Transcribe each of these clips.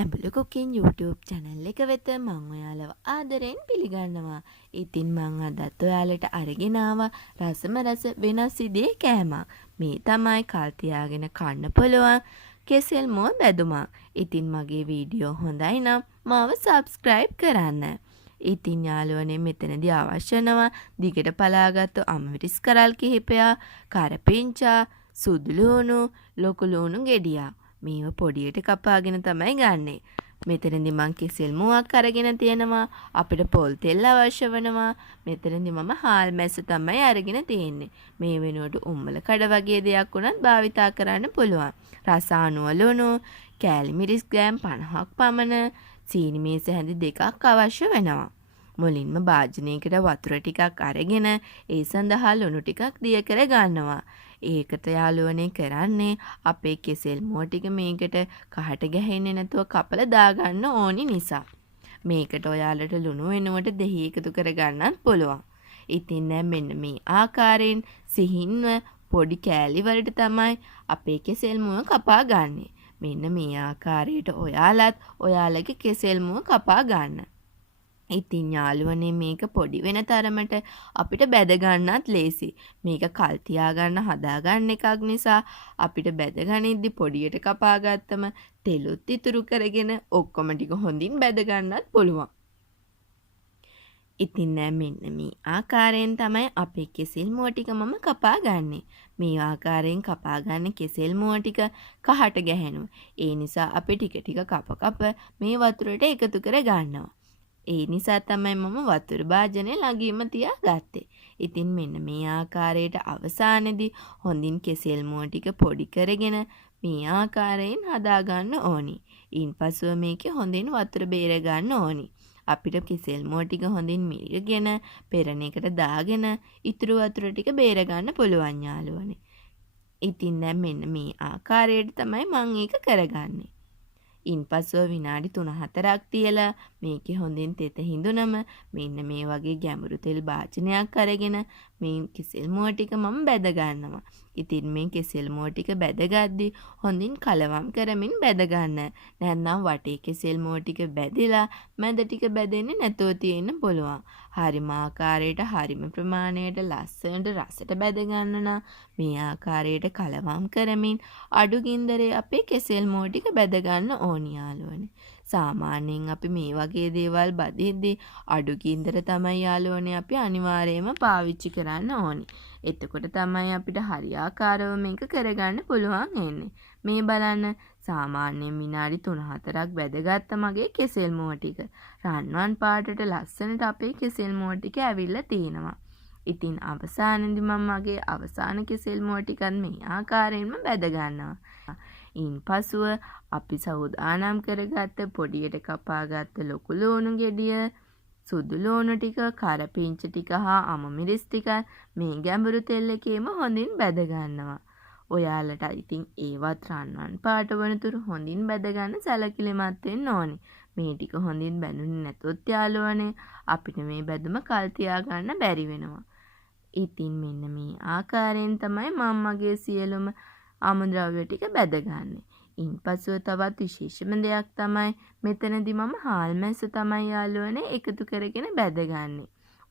Abula Cooking YouTube channel එක වෙත මම ඔයාලව ආදරෙන් පිළිගන්නවා. ඉතින් මම අදත් ඔයාලට අරගෙන ආවා රසම රස වෙනස් විදිහේ කෑමක්. මේ තමයි කල් තියාගෙන කන්න පුළුවන් කෙසෙල් මුව බැදුමක්. ඉතින් මගේ වීඩියෝ හොඳයි නම් මාව subscribe කරන්න. ඉතින් යාළුවනේ මෙතනදී අවශ්‍ය වෙනවා දිගට පලාගත්තු අමරිස් කරල් කිහිපයක්, කරපිංචා, සුදු ලුණු, ලොකු ලුණු ගෙඩියක්. මේව පොඩියට කපාගෙන තමයි ගන්නෙ. මෙතනදී මං කෙසෙල් මුවක් අරගෙන තියෙනවා. අපිට පොල් තෙල් අවශ්‍ය වෙනවා. මෙතනදී මම හාල් මැස්ස තමයි අරගෙන තියෙන්නේ. මේ වෙනුවට උම්මල කඩ වගේ දෙයක් උනත් භාවිතා කරන්න පුළුවන්. රස අනුව ලුණු, කෑලි මිරිස් ග්‍රෑම් 50ක් පමණ, සීනි මේස හැඳි 2ක් අවශ්‍ය වෙනවා. මුලින්ම භාජනයකට වතුර ටිකක් අරගෙන ඒ සඳහා ලුණු ටිකක් දිය කර ගන්නවා. ඒකට යාළුවනේ කරන්නේ අපේ කෙසෙල් මුව ටික මේකට කහට ගැහෙන්නේ නැතුව කපලා දාගන්න ඕනි නිසා. මේකට ඔයාලට ලුණු වෙනුවට දෙහි එකතු කරගන්නත් පුළුවන්. ඉතින් දැන් මෙන්න මේ ආකාරයෙන් සිහින්ව පොඩි කෑලි වලට තමයි අපේ කෙසෙල් මුව කපා ගන්නෙ. මෙන්න මේ ආකාරයට ඔයාලත් ඔයාලගේ කෙසෙල් මුව කපා ගන්න. ඉතින් යාළුවනේ මේක පොඩි වෙන තරමට අපිට බැද ගන්නත් ලේසි. මේක කල් තියාගන්න හදාගන්න එකක් නිසා අපිට බැද ගනිද්දි පොඩියට කපා ගත්තම තෙලුත් ඉතුරු කරගෙන ඔක්කොම ටික හොඳින් බැද ගන්නත් පුළුවන්. ඉතින් දැන් මෙන්න මේ ආකාරයෙන් තමයි අපේ කෙසෙල් මුව ටික මම කපා ගන්නෙ. මේ ආකාරයෙන් කපා ගන්න කෙසෙල් මුව ටික කහට ගැහෙනවා. ඒ නිසා අපි ටික ටික කප මේ වතුරට එකතු කර ගන්නවා. ඒ නිසා තමයි මම වතුර භාජනය ළඟින්ම තියාගත්තේ. ඉතින් මෙන්න මේ ආකාරයට අවසානයේදී හොඳින් කෙසෙල් මුව ටික පොඩි කරගෙන මේ ආකාරයෙන් හදා ගන්න ඕනි. ඊන්පසුව මේකේ හොඳින් වතුර බේර ගන්න ඕනි. අපිට කෙසෙල් මුව ටික හොඳින් මිරිගෙන පෙරණ එකට දාගෙන ඉතුරු වතුර ටික බේර ගන්න පුළුවන් යාළුවනේ. ඉතින් දැන් මෙන්න මේ ආකාරයට තමයි මම ඒක කරගන්නේ. ඉන්පසුව විනාඩි 3-4ක් තියලා මේකේ හොඳින් තෙත හිඳුනම මෙන්න මේ වගේ ගැඹුරු තෙල් භාජනයක් අරගෙන මේ කෙසෙල් මුව ටික මම බැද ගන්නවා. ඉතින් මේ කෙසෙල් මුව ටික බැදගද්දි හොඳින් කලවම් කරමින් බැද ගන්න. නැත්නම් වටේ කෙසෙල් මුව ටික බැදිලා මැද ටික බැදෙන්නේ නැතුව තියෙන්න පුළුවන්. හරිම ආකාරයට හරිම ප්‍රමාණයට ලස්සනට රසට බැද ගන්න නම් මේ ආකාරයට කලවම් කරමින් අඩු ගින්දරේ අපේ කෙසෙල් මුව ටික බැද ගන්න ඕනි යාළුවනේ. සාමාන්‍යයෙන් අපි මේ වගේ දේවල් බදිද්දී අඩු ගින්දර තමයි යාළුවනේ අපි අනිවාර්යයෙන්ම පාවිච්චි කරන්න ඕනි. එතකොට තමයි අපිට හරියාකාරව මේක කරගන්න පුළුවන් වෙන්නේ. මේ බලන්න සාමාන්‍යයෙන් විනාඩි 3-4ක් බැදගත්ත මගේ කෙසෙල් මුව ටික. රන්වන් පාටට ලස්සනට අපේ කෙසෙල් මුව ටික ඇවිල්ලා තිනවා. ඉතින් අවසානයේදී මම මගේ අවසාන කෙසෙල් මුව ටිකත් මේ ආකාරයෙන්ම බැද ගන්නවා. ඉන්පසුව අපි සූදානම් කරගත්ත පොඩියට කපාගත්ත ලොකු ලුණු ගෙඩිය, සුදු ලුණු ටික, කරපිංච ටික හා අමමිරිස් ටික මේ ගැඹුරු තෙල් එකේම හොඳින් බැද ගන්නවා. ඔයාලට ඉතින් ඒවත් රන්වන් පාට වනතුරු හොඳින් බැද ගන්න සැලකිලිමත් වෙන්න ඕනේ. මේ ටික හොඳින් බැඳුනේ නැතොත් යාළුවනේ අපිට මේ බැදුම කල් තියා ගන්න බැරි වෙනවා. ඉතින් මෙන්න මේ ආකාරයෙන් තමයි මම මගේ සියලුම අමුද්‍රව්‍ය ටික බැදගන්නේ. ඉන්පසුව තවත් විශේෂම දෙයක් තමයි මෙතනදී මම හාල් මැස්ස තමයි යාළුවනේ එකතු කරගෙන බැදගන්නේ.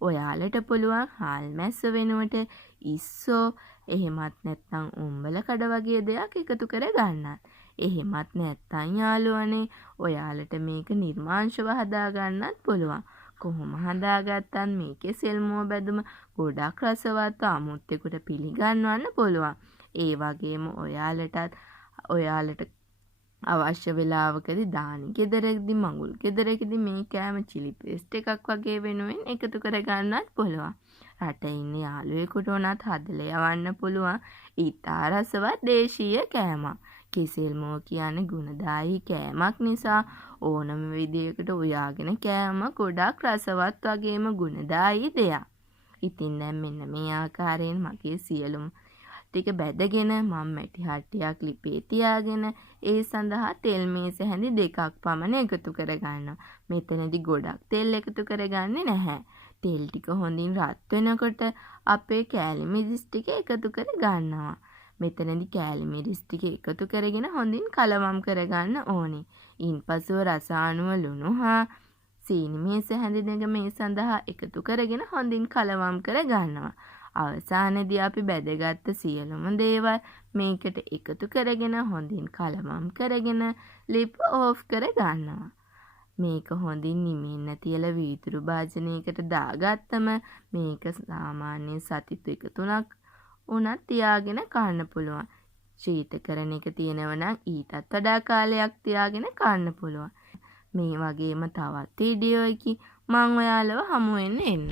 ඔයාලට පුළුවන් හාල් මැස්ස වෙනුවට ඉස්සෝ එහෙමත් නැත්නම් උම්බල කඩ වගේ දෙයක් එකතු කර ගන්නත්. එහෙමත් නැත්නම් යාළුවනේ ඔයාලට මේක නිර්මාංශව හදා ගන්නත් පුළුවන්. කොහොම හදාගත්තත් මේ කෙසෙල් මුව බැදුම ගොඩක් රසවත් අමුත්තෙකුට පිළිගන්වන්න පුළුවන්. ඒ වගේම ඔයාලට අවශ්‍ය වෙලාවකදී දානි ගෙදරකදී මඟුල් ගෙදරකදී මේ කෑම චිලි පේස්ට් එකක් වගේ වෙනුවෙන් එකතු කර ගන්නත් පුළුවන්. රටේ ඉන්න යාළුවෙකුට උනත් හදලා යවන්න පුළුවන්. ඊටා රසවත් දේශීය කෑමක්. කෙසෙල් මුව කියන්නේ ගුණදායී කෑමක් නිසා ඕනම විදියකට උයාගෙන කෑම ගොඩක් රසවත් වගේම ගුණදායී දෙයක්. ඉතින් දැන් මෙන්න මේ ආකාරයෙන් මගේ සියලුම ටික බැදගෙන මම මැටි හට්ටියක් ලිපේ තියාගෙන ඒ සඳහා තෙල් මේස හැඳි 2ක් පමණ එකතු කර ගන්නවා. මෙතනදී ගොඩක් තෙල් එකතු කරගන්නේ නැහැ. තෙල් ටික හොඳින් රත් වෙනකොට අපේ කෑලි මිරිස් ටික එකතු කර ගන්නවා. මෙතනදී කෑලි මිරිස් ටික එකතු කරගෙන හොඳින් කලවම් කරගන්න ඕනේ. ඉන්පසුව රස අණුව ලුණු හා සීනි මේස හැඳිනග මේ සඳහා එකතු කරගෙන හොඳින් කලවම් කර ගන්නවා. අවසානයේදී අපි බැදගත්ත සියලුම දේවල් මේකට එකතු කරගෙන හොඳින් කලවම් කරගෙන ලිප් ඕෆ් කර ගන්නවා. මේක හොඳින් නිමෙන්න තියලා වීදුරු භාජනයකට දාගත්තම මේක සාමාන්‍ය සති 2-3ක් උනත් තියාගෙන කන්න පුළුවන්. ශීතකරණ එක තියෙනව නම් ඊටත් වඩා කාලයක් තියාගෙන කන්න පුළුවන්. මේ වගේම තවත් වීඩියෝ එකකින් මම ඔයාලව හමු වෙන්න එන්න.